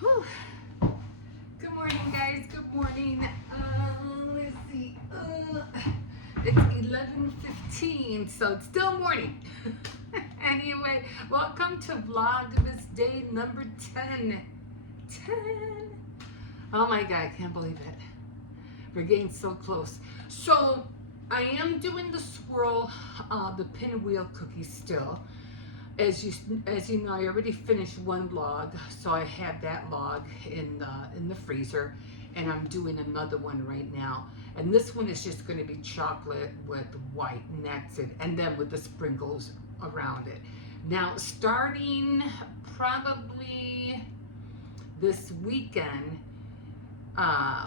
Whew. Good morning, guys. Good morning. Let's see. It's 11:15, so it's still morning. Anyway, welcome to Vlogmas day number 10. 10. Oh my God, I can't believe it. We're getting so close. So I am doing the swirl, the pinwheel cookies still. As you know, I already finished one log, so I have that log in the freezer, and I'm doing another one right now. And this one is just going to be chocolate with white, and that's it. And then with the sprinkles around it. Now, starting probably this weekend,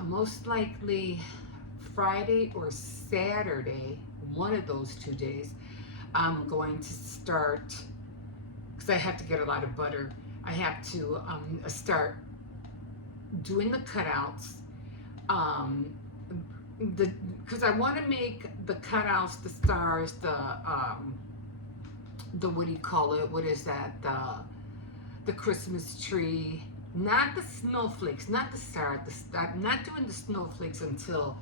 most likely Friday or Saturday, one of those 2 days, I'm going to start. Because I have to get a lot of butter. I have to start doing the cutouts. Because I want to make the cutouts, the stars, the what do you call it? What is that? The Christmas tree. Not the snowflakes, not the star. I'm not doing the snowflakes until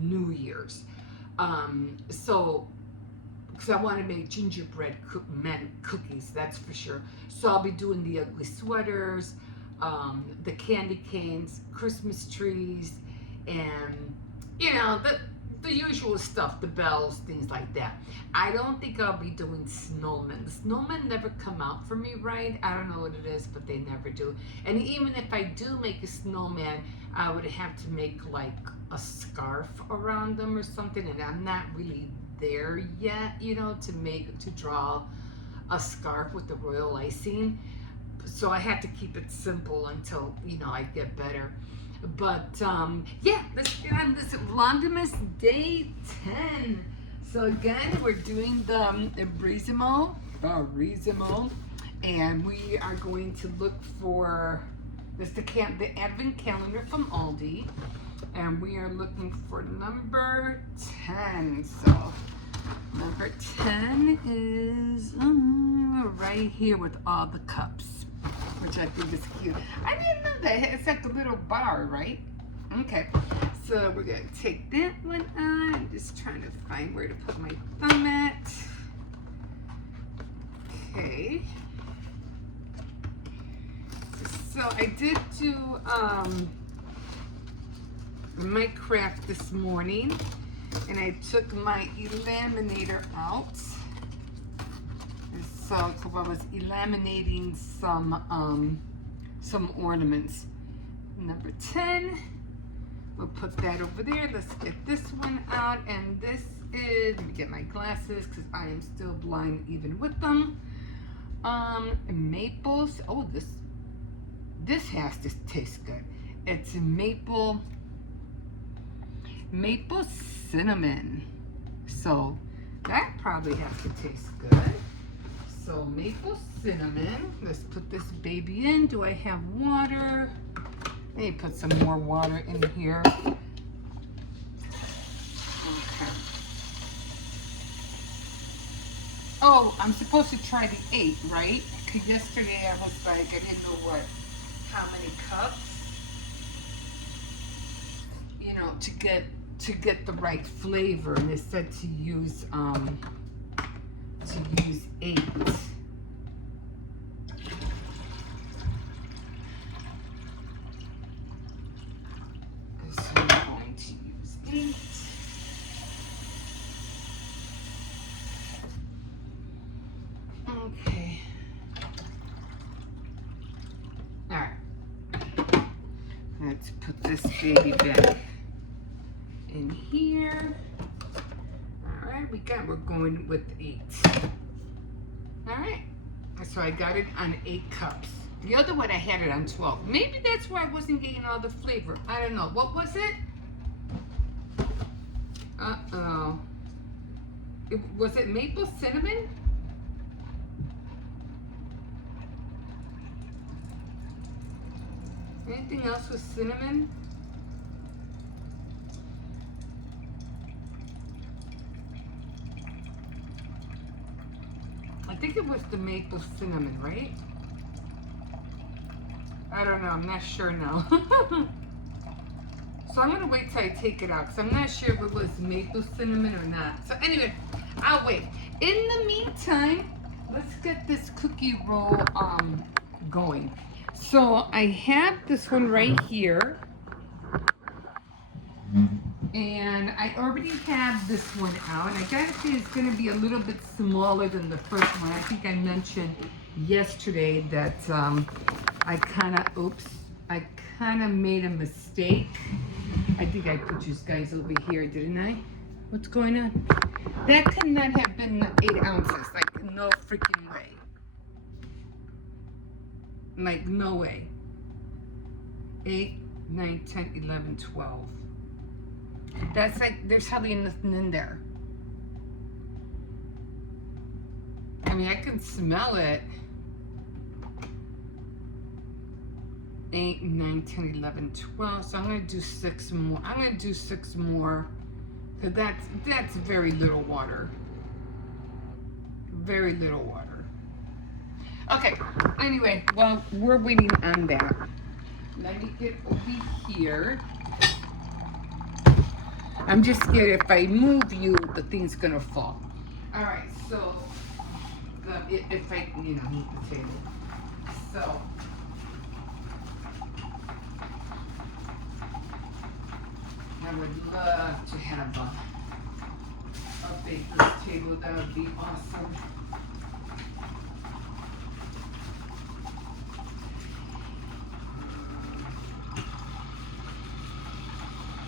New Year's. Because I want to make gingerbread cookies, that's for sure. So I'll be doing the ugly sweaters, the candy canes, Christmas trees, and you know, the usual stuff, the bells, things like that. I don't think I'll be doing snowmen. The snowmen never come out for me right. I don't know what it is, but they never do. And even if I do make a snowman, I would have to make like a scarf around them or something, and I'm not really there yet, you know, to draw a scarf with the royal icing. So I had to keep it simple until, you know, I get better. But yeah, let's get on this Vlogmas day 10. So again, we're doing the Brisimo, and we are going to look for this the advent calendar from Aldi. And we are looking for number 10. So number 10 is right here with all the cups, which I think is cute. I didn't know that. It's like a little bar, right? Okay. So we're going to take that one on. I'm just trying to find where to put my thumb at. Okay. So I did do my craft this morning, and I took my laminator out. So I was laminating some ornaments. Number 10, we'll put that over there. Let's get this one out, and this is, let me get my glasses because I am still blind even with them. Maples. Oh, this has to taste good. It's maple cinnamon, so that probably has to taste good. So maple cinnamon, let's put this baby in. Do I have water? Let me put some more water in here. Okay. Oh, I'm supposed to try the 8, right? Because yesterday I was like, I didn't know how many cups, you know, to get the right flavor, and it said to use 8. So I'm going to use 8. Okay. All right. Let's put this baby back in here. All right, we're going with 8. All right, so I got it on 8 cups. The other one I had it on 12. Maybe that's why I wasn't getting all the flavor. I don't know. What was it? Uh-oh. Was it maple cinnamon? Anything else with cinnamon? I think it was the maple cinnamon, right? I don't know. I'm not sure now. So I'm going to wait till I take it out because I'm not sure if it was maple cinnamon or not. So anyway, I'll wait. In the meantime, let's get this cookie roll going. So I have this one right here. And I already have this one out. I gotta say it's gonna be a little bit smaller than the first one. I think I mentioned yesterday that I kinda made a mistake. I think I put you guys over here, didn't I? What's going on? That could not have been 8 ounces. Like, no freaking way. Like, no way. 8, 9, 10, 11, 12. That's like, there's hardly nothing in there. I mean, I can smell it. 8, 9, 10, 11, 12. So I'm going to do 6 more. I'm going to do 6 more. Because that's very little water. Very little water. Okay. Anyway, well, we're waiting on that. Let me get over here. I'm just scared if I move you, the thing's going to fall. All right. So, if I, move the table. So, I would love to have a baker's table. That would be awesome.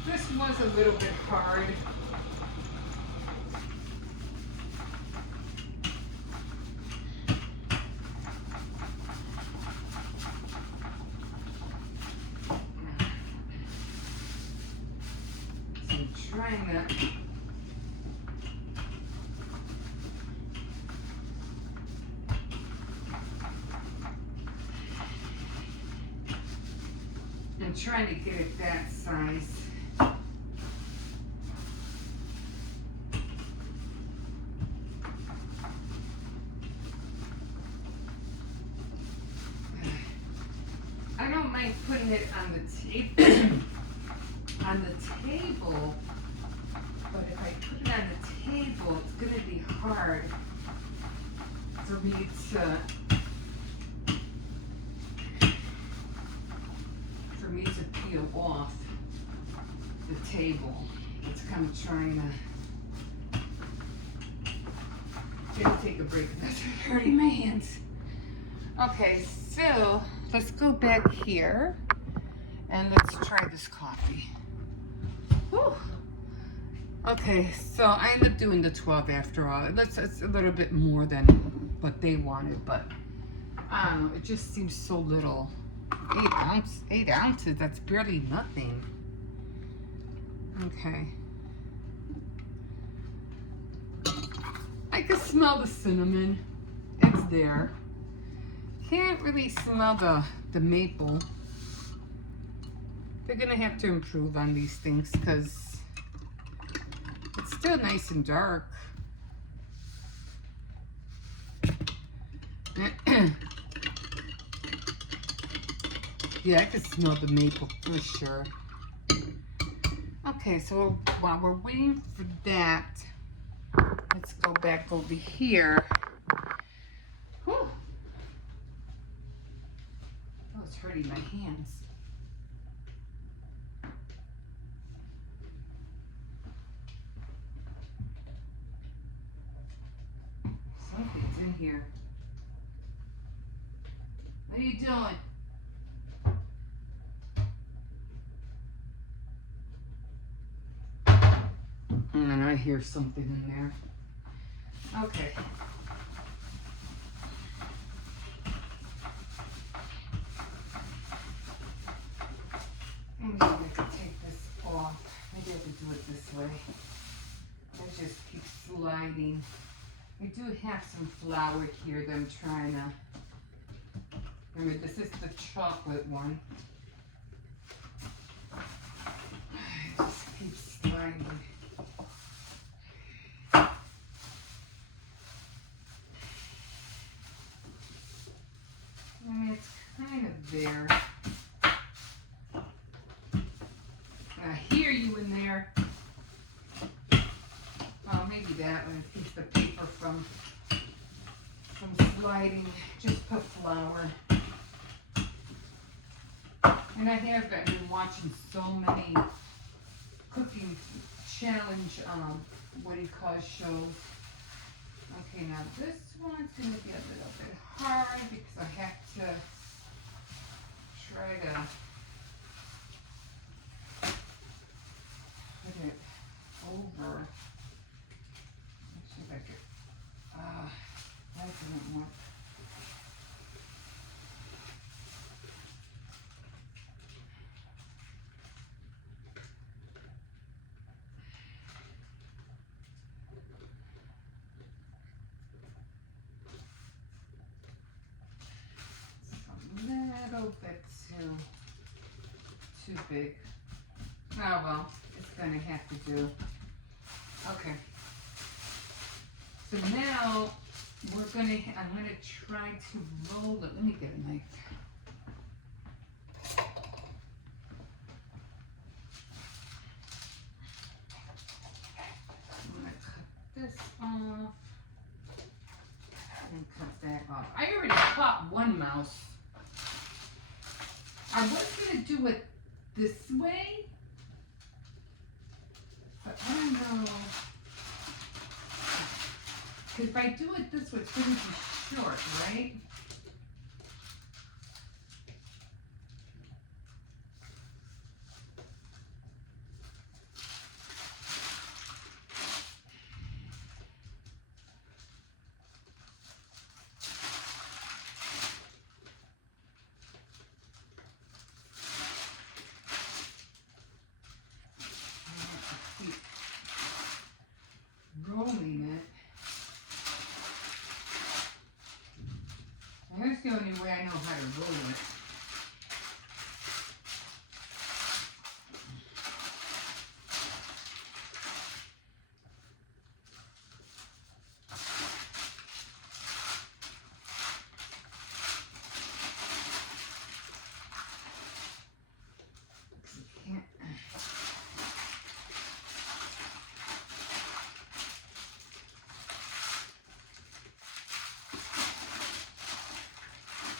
This was a little bit hard. So I'm trying to get it that size. I don't mind putting it on the table, but if I put it on the table, it's going to be hard for me to peel off the table. It's kind of trying to take a break because that's hurting my hands. Okay, so let's go back here and let's try this coffee. Whew. Okay, so I ended up doing the 12 after all. It's a little bit more than what they wanted, but I don't know, it just seems so little. 8 ounces, that's barely nothing. Okay. I can smell the cinnamon. It's there. Can't really smell the maple. They're gonna have to improve on these things because it's still nice and dark. Yeah, I can smell the maple for sure. Okay, so while we're waiting for that, let's go back over here. Whew. Oh, it's hurting my hands. Something's in here. What are you doing? And I hear something in there. Okay. Maybe I could take this off. Maybe I could do it this way. I just keep sliding. We do have some flour here that I'm trying to. Remember, this is the chocolate one. I just keep sliding. I mean, it's kind of there. there. I hear you in there. Oh, maybe that one. It keeps the paper from sliding. Just put flour. And I have been watching so many cooking challenge, what do you call it, shows. Okay, now this one's going to be a little bit hard because I have to try to put it over. Let's see if I can, that didn't work. Little bit too big. Oh well, it's gonna have to do. Okay. So now I'm gonna try to roll it. Let me get a knife. I'm gonna cut this off and cut that off. I already caught one mouse. I was going to do it this way, but I don't know, because if I do it this way, it's going to be short, right? Rolling it. And that's the only way I know how to roll it.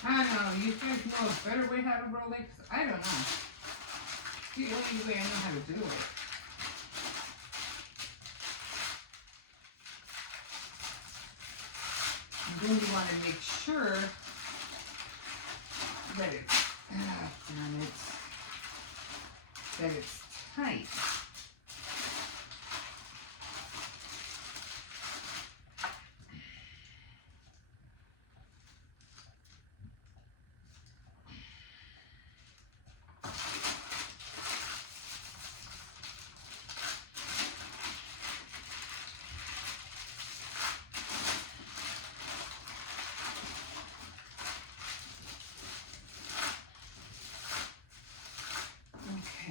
I don't know, you guys know a better way how to roll it? 'Cause I don't know. It's the only way I know how to do it. And then you want to make sure that it's, damn it, that it's tight.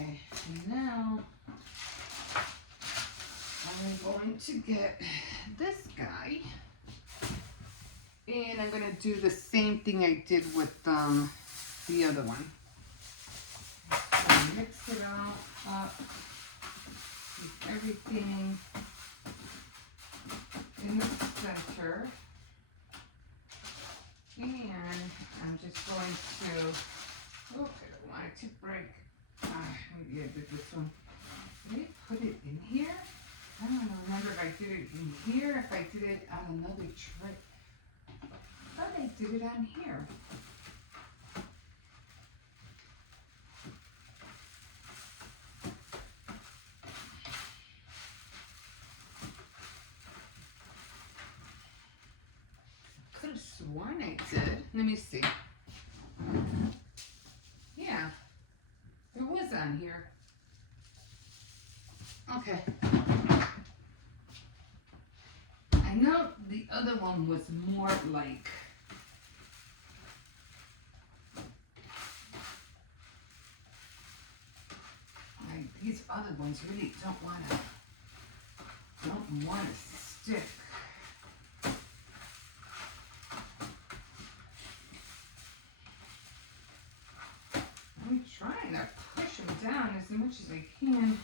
Okay, and now I'm going to get this guy, and I'm going to do the same thing I did with the other one. So mix it all up, keep everything in the center, and I'm just going to, oh, I don't want it to break. Maybe I did this one. Did I put it in here? I don't remember if I did it in here, if I did it on another tray. I thought I did it on here. Could have sworn I did. Let me see. Yeah. It was on here. Okay. I know the other one was more like, these other ones really don't want to stick. trying to push them down as much as I can.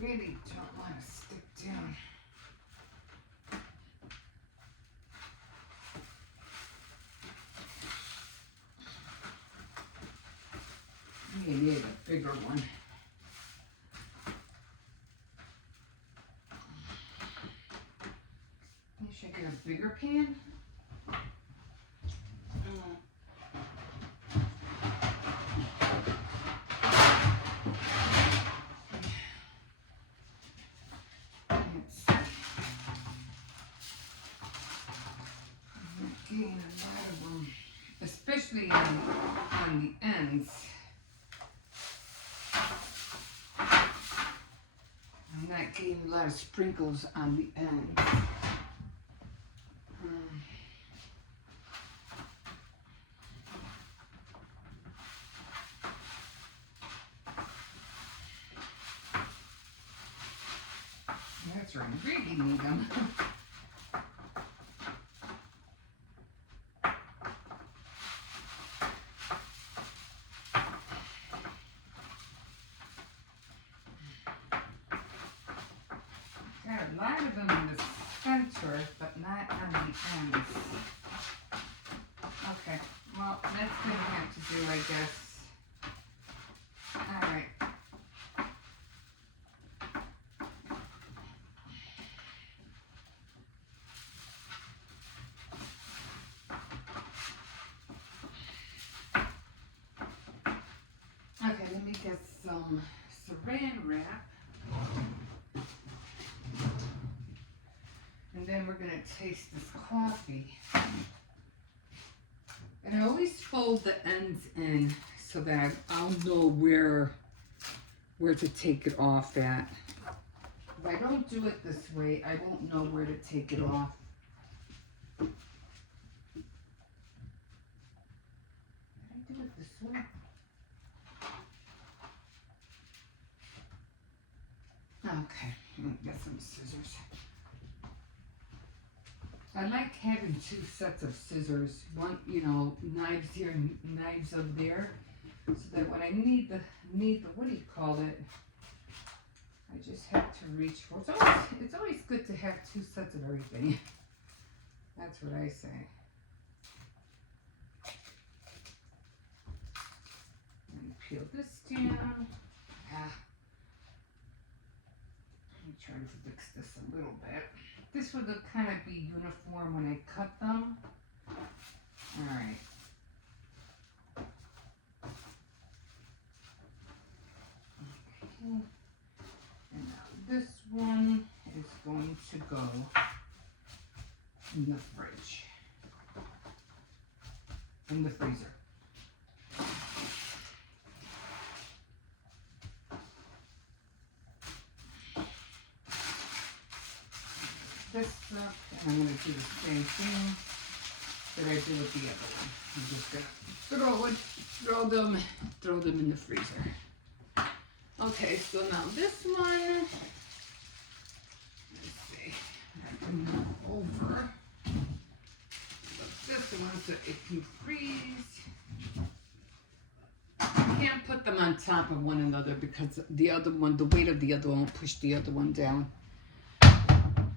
Really don't want to stick down. Maybe a bigger one. Should I get a bigger pan? Getting a lot of them, especially on the ends. I'm not getting a lot of sprinkles on the ends. That's right, I really need them. A lot of them in the center, but not on the ends. Okay, well, that's gonna have to do, I guess. Alright. Okay, let me get some saran wrap. And then we're gonna taste this coffee. And I always fold the ends in so that I'll know where to take it off at. If I don't do it this way, I won't know where to take it off. Did I do it this way? Okay, get some scissors. I like having two sets of scissors. One, knives here and knives over there, so that when I need the what do you call it? I just have to reach for. It's always good to have two sets of everything. That's what I say. Let me peel this down. Let me try to fix this a little bit. This would kind of be uniform when I cut them. All right. Okay. And now this one is going to go in the fridge, in the freezer. This up, and I'm going to do the same thing that I did with the other one. I'm just going to throw them in the freezer. Okay, so now this one, let's see, I can move over. So this one, so it can freeze. I can't put them on top of one another because the other one, the weight of the other one will push the other one down.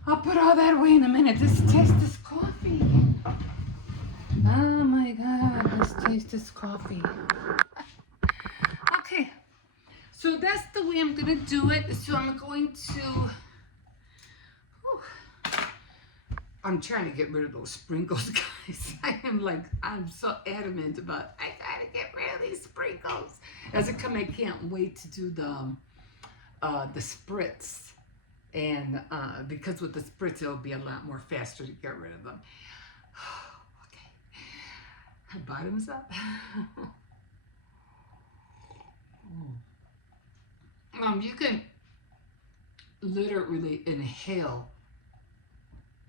I'll put all that away in a minute. Let's taste this coffee. Oh my God, let's taste this coffee. Okay, so that's the way I'm gonna do it. So I'm going to, I'm trying to get rid of those sprinkles, guys. I'm so adamant about, I gotta get rid of these sprinkles. As it comes, I can't wait to do the spritz. And because with the spritz, it'll be a lot more faster to get rid of them. Okay, bottoms up. You can literally inhale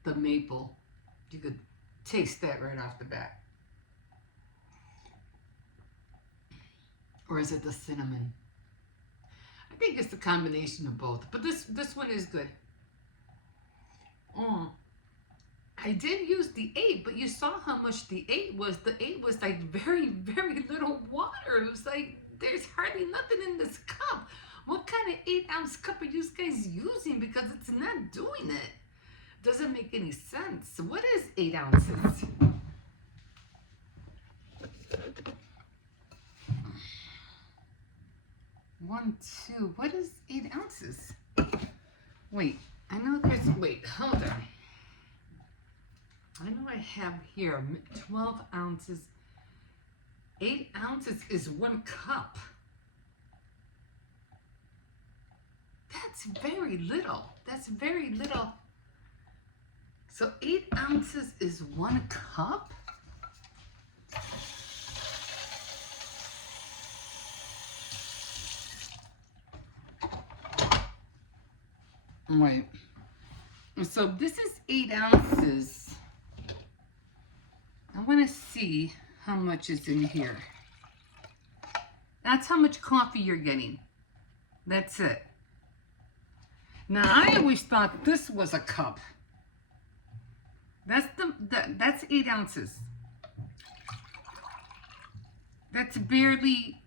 the maple. You could taste that right off the bat. Or is it the cinnamon? I think it's the combination of both, but this one is good. I did use the 8, but you saw how much the 8 was. The 8 was like very, very little water. It was like, there's hardly nothing in this cup. What kind of 8-ounce cup are you guys using? Because it's not doing it. Doesn't make any sense. What is 8 ounces? One, two, what is 8 ounces? Wait, I know there's, wait, hold on. I know I have here 12 ounces. 8 ounces is 1 cup. That's very little. That's very little. So 8 ounces is 1 cup? Wait. So this is 8 ounces. I want to see how much is in here. That's how much coffee you're getting. That's it. Now, I always thought this was a cup. That's 8 ounces. That's barely.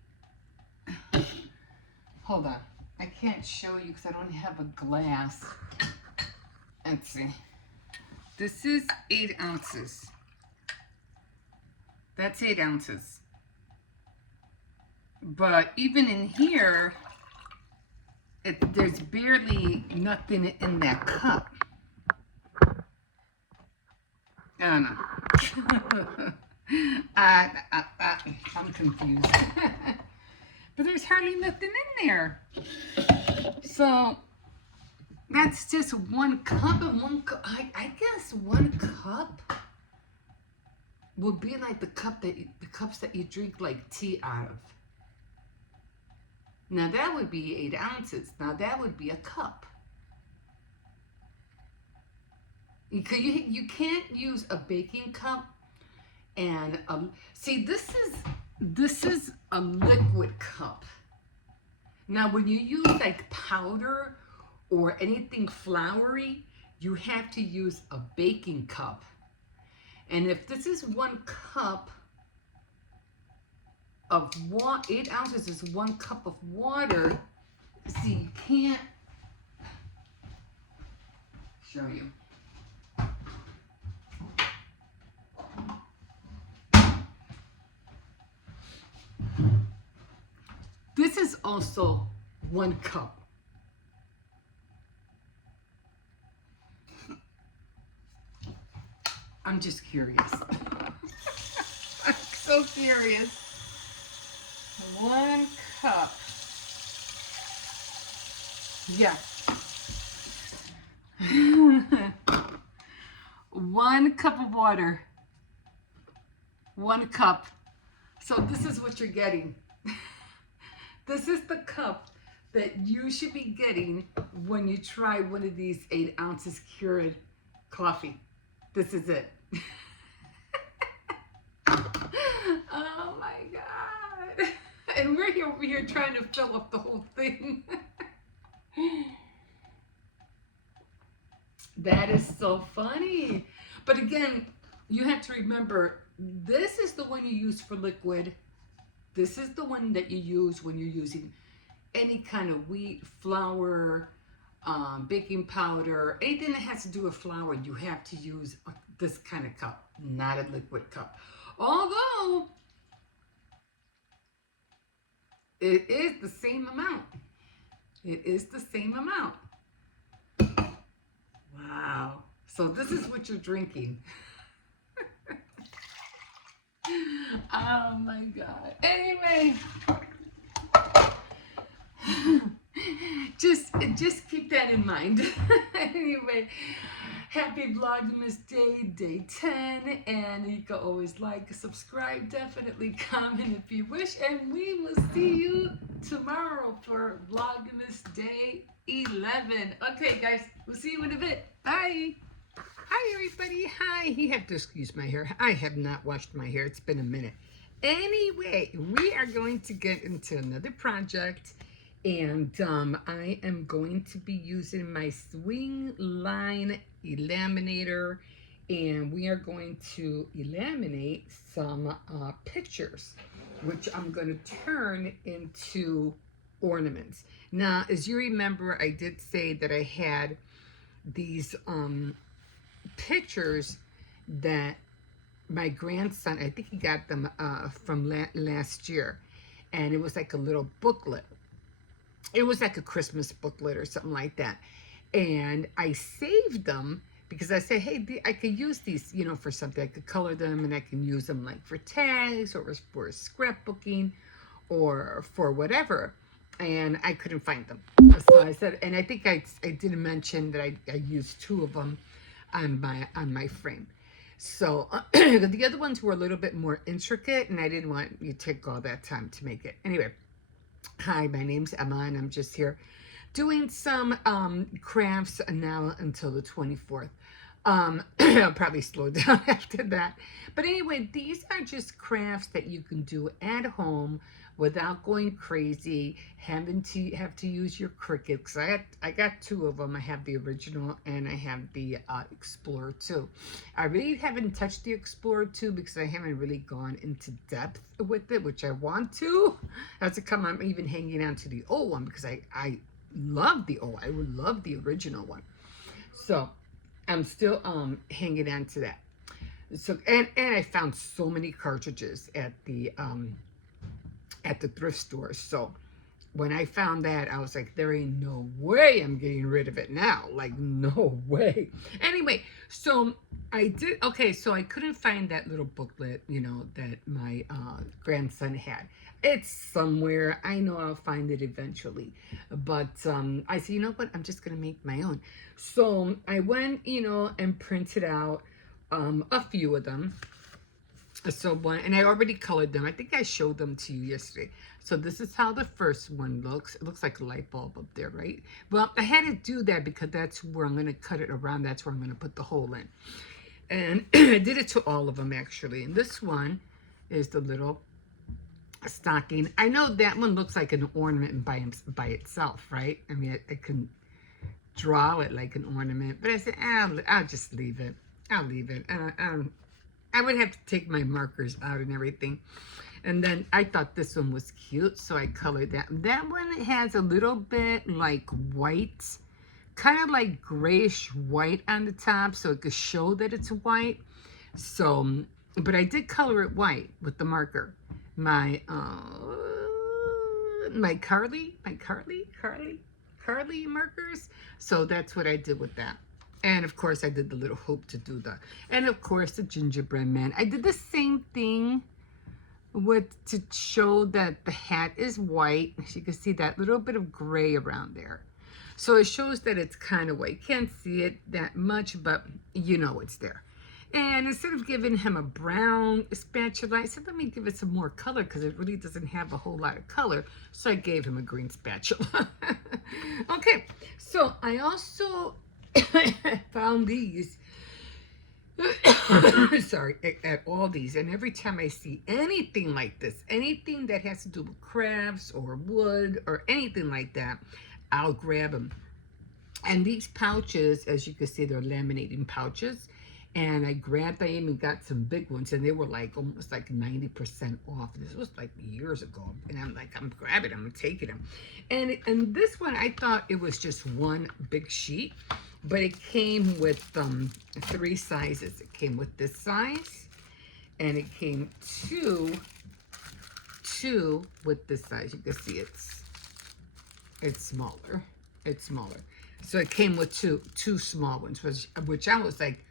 Hold on. I can't show you because I don't have a glass. Let's see. This is 8 ounces. That's 8 ounces. But even in here, there's barely nothing in that cup. I don't know. I'm confused. But there's hardly nothing in there. So that's just 1 cup, and 1 cup. I guess 1 cup would be like the cups that you drink like tea out of. Now that would be 8 ounces. Now that would be a cup. You can't use a baking cup and see, this is a liquid cup. Now when you use like powder or anything floury, you have to use a baking cup. And if this is 1 cup of 8 ounces is 1 cup of water, see, you can't show you. This is also 1 cup. I'm just curious. I'm so curious. 1 cup. Yeah. 1 cup of water. 1 cup. So this is what you're getting. This is the cup that you should be getting when you try one of these 8 ounces Keurig coffee. This is it. Oh my God. And we're over here trying to fill up the whole thing. That is so funny. But again, you have to remember, this is the one you use for liquid. This is the one that you use when you're using any kind of wheat, flour, baking powder, anything that has to do with flour. You have to use this kind of cup, not a liquid cup. Although it is the same amount. It is the same amount. Wow. So this is what you're drinking. Oh my God. Anyway, just keep that in mind. Anyway, Happy Vlogmas Day, day 10. And you can always like, subscribe, definitely comment if you wish. And we will see you tomorrow for Vlogmas Day 11. Okay, guys, we'll see you in a bit. Bye. Hi, everybody. Hi. You have to excuse my hair. I have not washed my hair. It's been a minute. Anyway, we are going to get into another project. And I am going to be using my swing line laminator, and we are going to laminate some pictures, which I'm going to turn into ornaments. Now, as you remember, I did say that I had these pictures that my grandson, I think he got them from last year, and it was like a little booklet. It was like a Christmas booklet or something like that. And I saved them because I said, hey, I could use these, you know, for something. I could color them and I can use them like for tags or for scrapbooking or for whatever. And I couldn't find them. So I said, and I think I didn't mention that I used 2 of them on my frame. So the other ones were a little bit more intricate, and I didn't want you to take all that time to make it. Anyway. Hi, my name's Emma, and I'm just here doing some crafts now until the 24th. I'll probably slow down after that. But anyway, these are just crafts that you can do at home without going crazy, have to use your Cricut. Because I got 2 of them. I have the original and I have the Explorer 2. I really haven't touched the Explorer 2 because I haven't really gone into depth with it, which I want to. That's to come. I'm even hanging on to the old one because I love the old. I would love the original one. So I'm still hanging on to that. So and I found so many cartridges at the thrift store. So when I found that, I was like, there ain't no way I'm getting rid of it now. Like, no way. Anyway, so I did, okay, so I couldn't find that little booklet, you know, that my grandson had. It's somewhere. I know I'll find it eventually. But I said, you know what? I'm just going to make my own. So I went, you know, and printed out a few of them. So one, and I already colored them. I think I showed them to you yesterday. So this is how the first one looks. It looks like a light bulb up there, right? Well, I had to do that because that's where I'm going to cut it around. That's where I'm going to put the hole in. And I did it to all of them, actually. And this one is the little stocking. I know that one looks like an ornament by itself, right? I mean, I can draw it like an ornament. But I said, I'll just leave it. I'll leave it. I would have to take my markers out and everything. And then I thought this one was cute, so I colored that. That one has a little bit like white, kind of like grayish white on the top, so it could show that it's white. So, but I did color it white with the marker. My Carly markers. So that's what I did with that. And of course, I did the little hoop to do that. And of course, the gingerbread man. I did the same thing to show that the hat is white. As you can see that little bit of gray around there. So it shows that it's kind of white. Can't see it that much, but you know it's there. And instead of giving him a brown spatula, I said, let me give it some more color because it really doesn't have a whole lot of color. So I gave him a green spatula. Okay, so I also found these sorry, at Aldi's, and every time I see anything like this, anything that has to do with crafts or wood or anything like that, I'll grab them. And these pouches, as you can see, they're laminating pouches, and I grabbed, I even got some big ones, and they were like almost like 90% off. This was like years ago, and I'm like, I'm grabbing them, I'm taking them. And this one, I thought it was just one big sheet, but it came with 3 sizes. It came with this size, and it came two with this size. You can see it's smaller. It's smaller. So it came with two small ones, which I was like,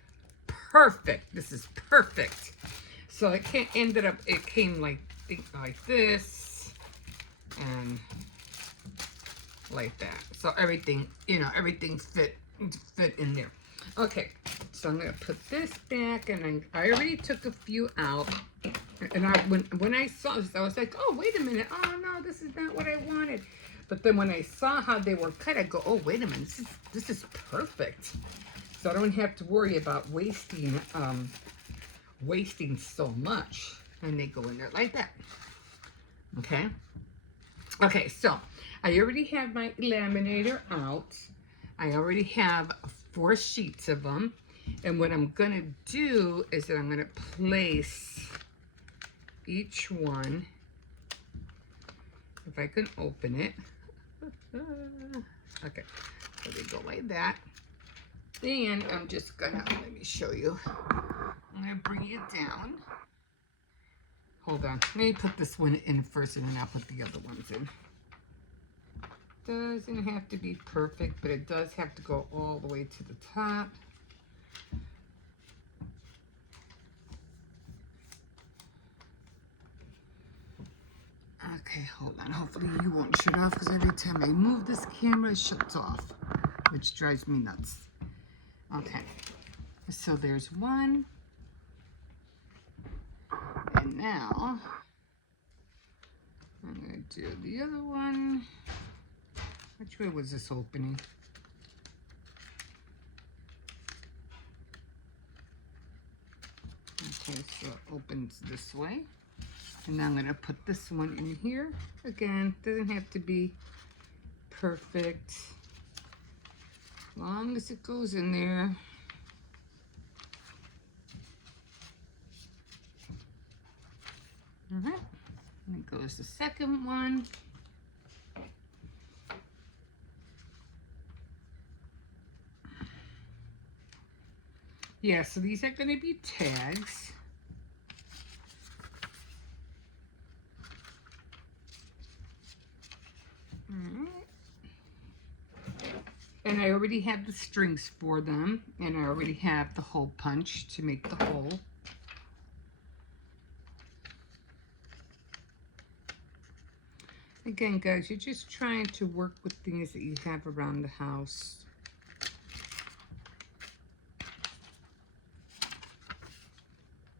perfect. This is perfect. So it came like this and like that. So everything, you know, everything fit in there. Okay, so I'm gonna put this back, and I already took a few out. And when I saw this, I was like, oh, wait a minute. Oh no, this is not what I wanted. But then when I saw how they were cut, I go, oh, wait a minute, this is perfect. So I don't have to worry about wasting so much. And they go in there like that. Okay. Okay, so I already have my laminator out. I already have 4 sheets of them. And what I'm gonna do is that I'm gonna place each one, if I can open it. Okay, so they go like that. And I'm just gonna, let me show you. I'm gonna bring it down. Hold on, let me put this one in first and then I'll put the other ones in. Doesn't have to be perfect, but it does have to go all the way to the top. Okay, hold on. Hopefully you won't shut off because every time I move this camera, it shuts off, which drives me nuts. Okay, so there's one. And now I'm going to do the other one. Which way was this opening? Okay, so it opens this way. And now I'm going to put this one in here. Again, doesn't have to be perfect. As long as it goes in there. And goes the second one. Yeah, so these are going to be tags. And I already have the strings for them, and I already have the hole punch to make the hole. Again, guys, you're just trying to work with things that you have around the house.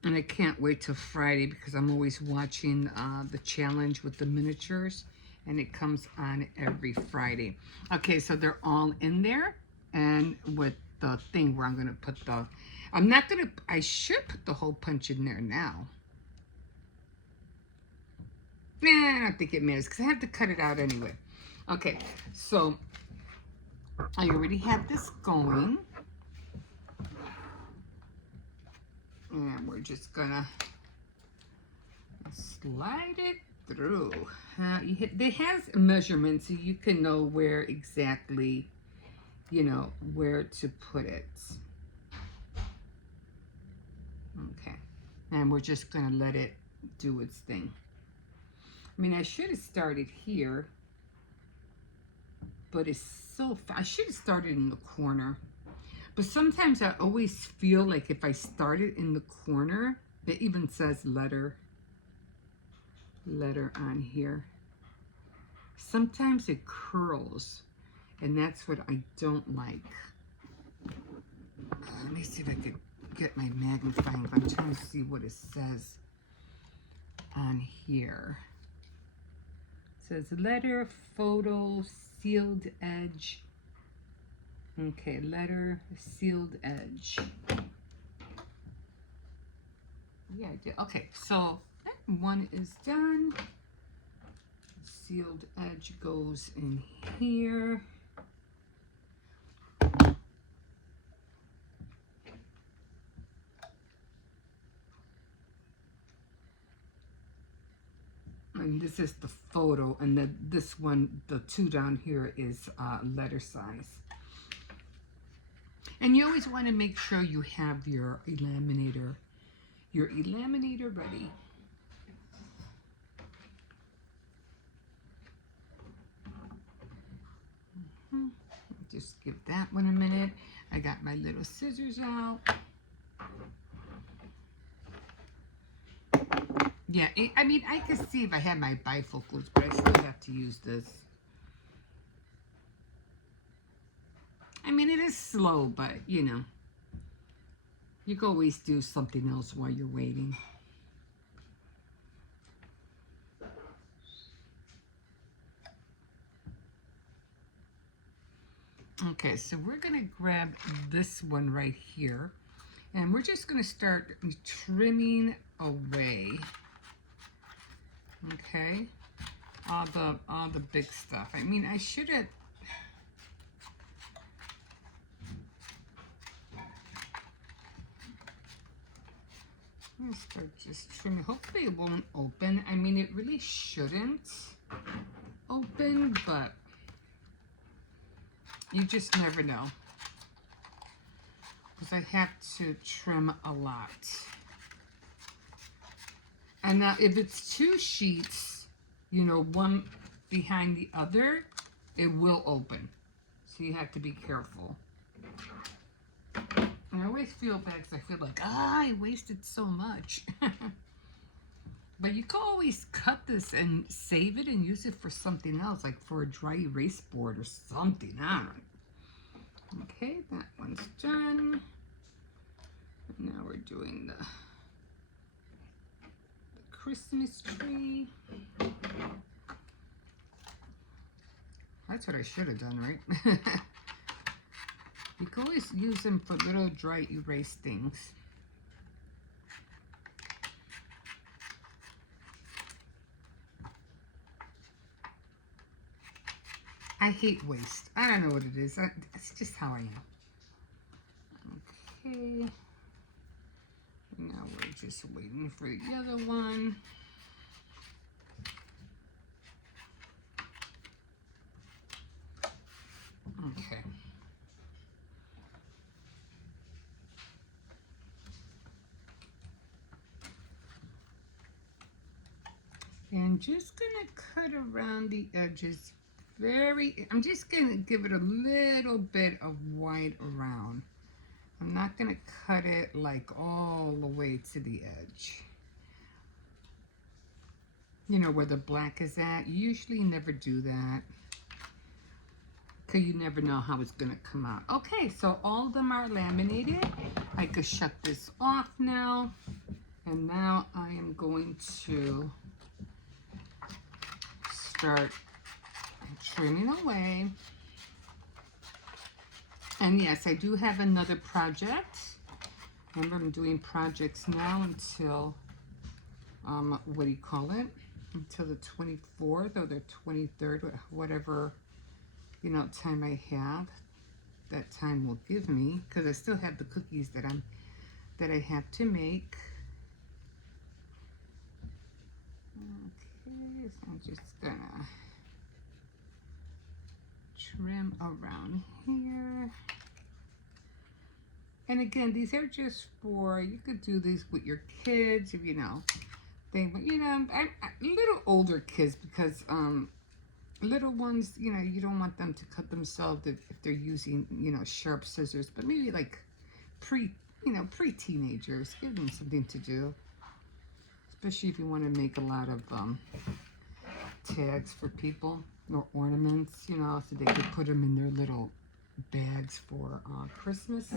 And I can't wait till Friday because I'm always watching the challenge with the miniatures. And it comes on every Friday. Okay, so they're all in there. And with the thing where I'm going to put the... I should put the hole punch in there now. Nah, I don't think it matters because I have to cut it out anyway. Okay, so I already have this going. And we're just going to slide it through. It has measurements so you can know where exactly, where to put it. Okay, and we're just gonna let it do its thing. I mean, I should have started here, but it's so fast. I should have started in the corner, but sometimes I always feel like if I started in the corner, it even says letter on here. Sometimes it curls, and that's what I don't like. Let me see if I could get my magnifying glass. I'm trying to see what it says on here. It says letter, photo, sealed edge. Okay, letter, sealed edge. Yeah, I did. Okay, so that one is done. Sealed edge goes in here. And this is the photo, and this one, the 2 down here is letter size. And you always want to make sure you have your laminator ready. Just give that one a minute. I got my little scissors out. Yeah, I mean, I could see if I had my bifocals, but I still have to use this. I mean, it is slow, but, You can always do something else while you're waiting. Okay, so we're gonna grab this one right here, and we're just gonna start trimming away. Okay, all the big stuff. I mean, I should have. I'm gonna start just trimming. Hopefully, it won't open. I mean, it really shouldn't open, but you just never know. Because I have to trim a lot. And now if it's 2 sheets, you know, one behind the other, it will open. So you have to be careful. And I always feel bad because I feel like, I wasted so much. But you can always cut this and save it and use it for something else, like for a dry erase board or something. I don't know. Okay, that one's done. And now we're doing the Christmas tree. That's what I should have done, right? You can always use them for little dry erase things. I hate waste. I don't know what it is. It's just how I am. Okay. Now we're just waiting for the other one. Okay. And just gonna cut around the edges I'm just gonna give it a little bit of white around. I'm not gonna cut it like all the way to the edge. You know, where the black is at. You usually never do that, because you never know how it's gonna come out. Okay, so all of them are laminated. I could shut this off now. And now I am going to start trimming away. And yes, I do have another project. Remember, I'm doing projects now until, what do you call it? Until the 24th or the 23rd, whatever, you know, time I have. That time will give me, because I still have the cookies that I have to make. Okay, so I'm just gonna trim around here. And again, these are just for, you could do these with your kids if you know. You know, little older kids, because little ones, you know, you don't want them to cut themselves if they're using, you know, sharp scissors. But maybe like pre-teenagers, give them something to do. Especially if you want to make a lot of tags for people or ornaments, you know, so they could put them in their little bags for Christmas.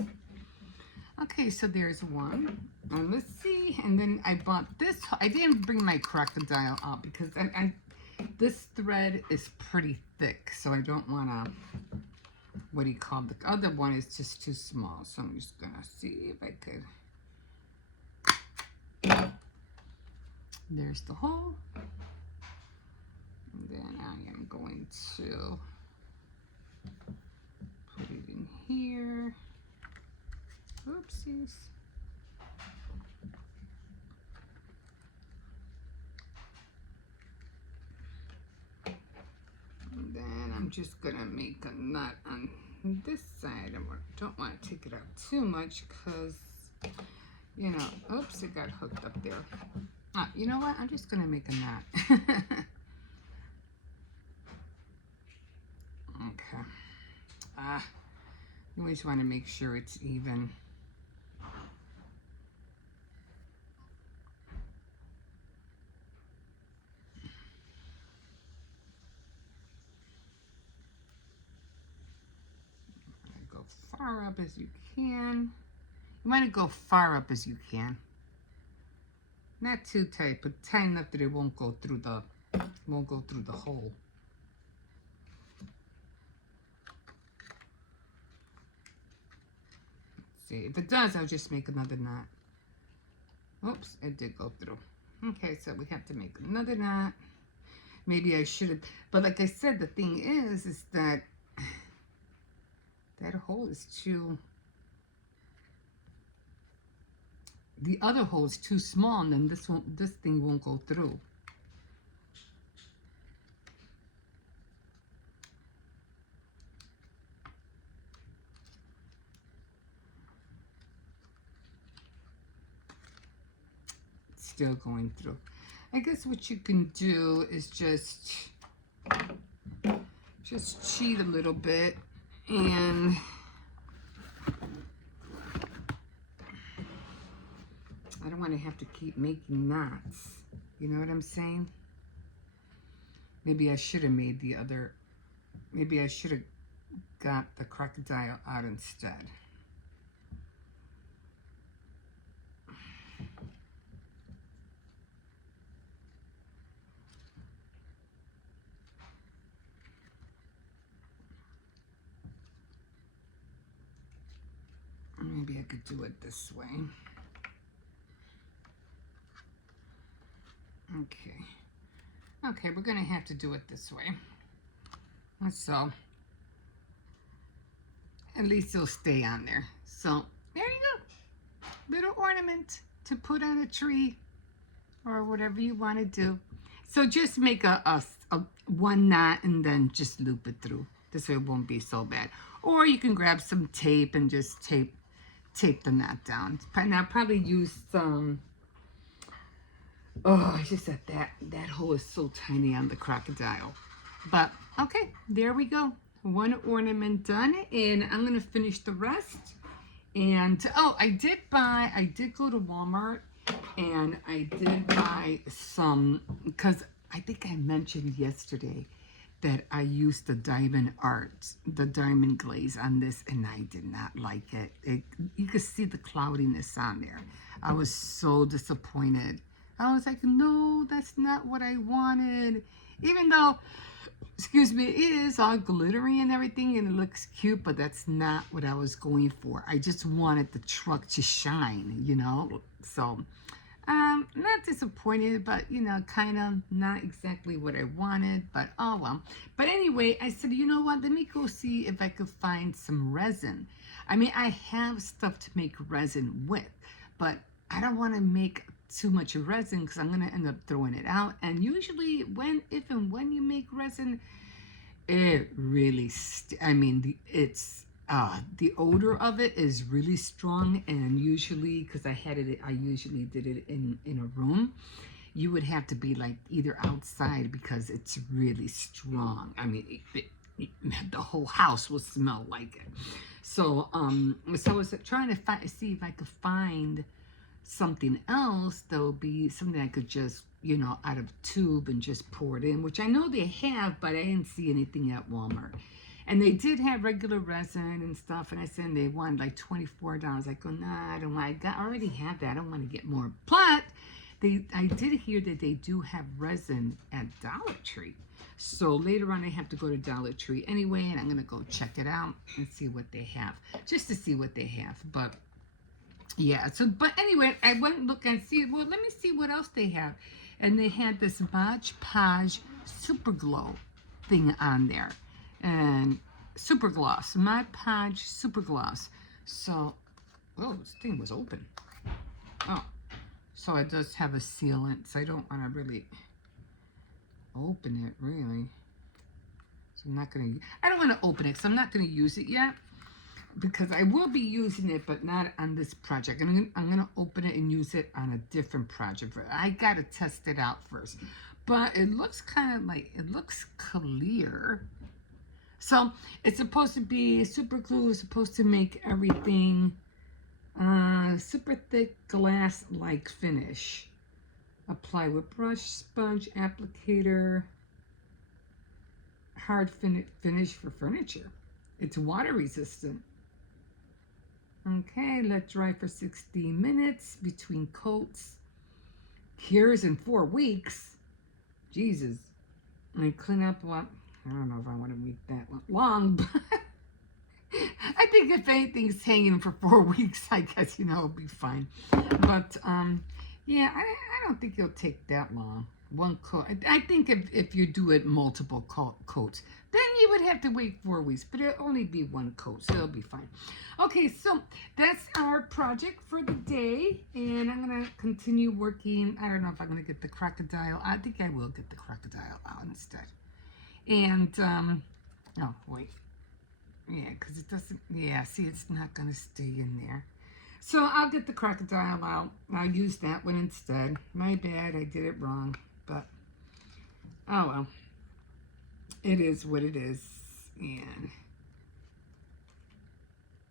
Okay, so there's one. And let's see. And then I bought this. I didn't bring my crocodile out because this thread is pretty thick, so I don't want to, what do you call the other one is just too small. So I'm just going to see if I could. There's the hole. And then I am going to put it in here. Oopsies. And then I'm just gonna make a knot on this side. I don't want to take it out too much because, you know, oops, it got hooked up there. You know what? I'm just gonna make a knot. Okay. You always want to make sure it's even. Go far up as you can. You want to go far up as you can. Not too tight, but tight enough that it won't go through the hole. Let's see, if it does, I'll just make another knot. Oops, it did go through. Okay, so we have to make another knot. Maybe I should have, but like I said, the thing is that that hole is too, the other hole is too small, and then this thing won't go through. It's still going through. I guess what you can do is just cheat a little bit, and I don't want to have to keep making knots. You know what I'm saying? Maybe I should have made the other, maybe I should have got the crocodile out instead. Maybe I could do it this way. Okay, we're gonna have to do it this way. So at least it'll stay on there. So there you go. Little ornament to put on a tree or whatever you want to do. So just make a one knot and then just loop it through. This way it won't be so bad. Or you can grab some tape and just tape the knot down. And I'll probably use some, oh, I just said that hole is so tiny on the crocodile. But okay, there we go. One ornament done, and I'm gonna finish the rest. And oh, I did go to Walmart, and I did buy some, because I think I mentioned yesterday that I used the diamond art, the diamond glaze on this, and I did not like it. You could see the cloudiness on there. I was so disappointed. I was like, no, that's not what I wanted. Even though, excuse me, it is all glittery and everything, and it looks cute, but that's not what I was going for. I just wanted the truck to shine, you know? So, not disappointed, but, you know, kind of not exactly what I wanted, but oh well. But anyway, I said, you know what, let me go see if I could find some resin. I mean, I have stuff to make resin with, but I don't want to make too much resin because I'm going to end up throwing it out. And usually if and when you make resin, it really, the odor of it is really strong. And usually, because I usually did it in a room, you would have to be like either outside because it's really strong. I mean, the whole house will smell like it. So, so I was trying to see if I could find something else that would be something I could just, you know, out of a tube and just pour it in, which I know they have, but I didn't see anything at Walmart. And they did have regular resin and stuff, and I said they wanted like $24. I go, nah, I don't want, I already have that. I don't want to get more. But I did hear that they do have resin at Dollar Tree. So later on I have to go to Dollar Tree anyway, and I'm going to go check it out and see what they have, just to see what they have. But yeah, so, but anyway, I went and looked and see, well, let me see what else they have. And they had this Mod Podge Super Glow thing on there. And Super Gloss, Mod Podge Super Gloss. So, oh, this thing was open. Oh, so it does have a sealant, so I don't want to really open it, really. So I'm not going to, I don't want to open it, so I'm not going to use it yet. Because I will be using it, but not on this project. I'm gonna open it and use it on a different project. I gotta test it out first. But it looks kind of like, it looks clear. So it's supposed to be, super glue is supposed to make everything super thick glass-like finish. Apply with brush, sponge, applicator. Hard finish for furniture. It's water resistant. Okay, let dry for 16 minutes between coats. Cures in 4 weeks. Jesus. And clean up what? I don't know if I want to make that long, but I think if anything's hanging for 4 weeks, I guess, it'll be fine. But, yeah, I don't think it'll take that long. One coat. I think if you do it multiple coats, then you would have to wait 4 weeks, but it'll only be one coat, so it'll be fine. Okay, so that's our project for the day, and I'm going to continue working. I don't know if I'm going to get the crocodile. I think I will get the crocodile out instead. And, oh, wait. Yeah, because it doesn't, yeah, see, it's not going to stay in there. So I'll get the crocodile out. I'll use that one instead. My bad, I did it wrong. But, oh well. It is what it is. And,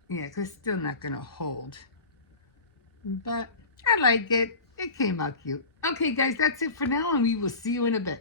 yeah, because it's still not going to hold. But I like it. It came out cute. Okay, guys, that's it for now, and we will see you in a bit.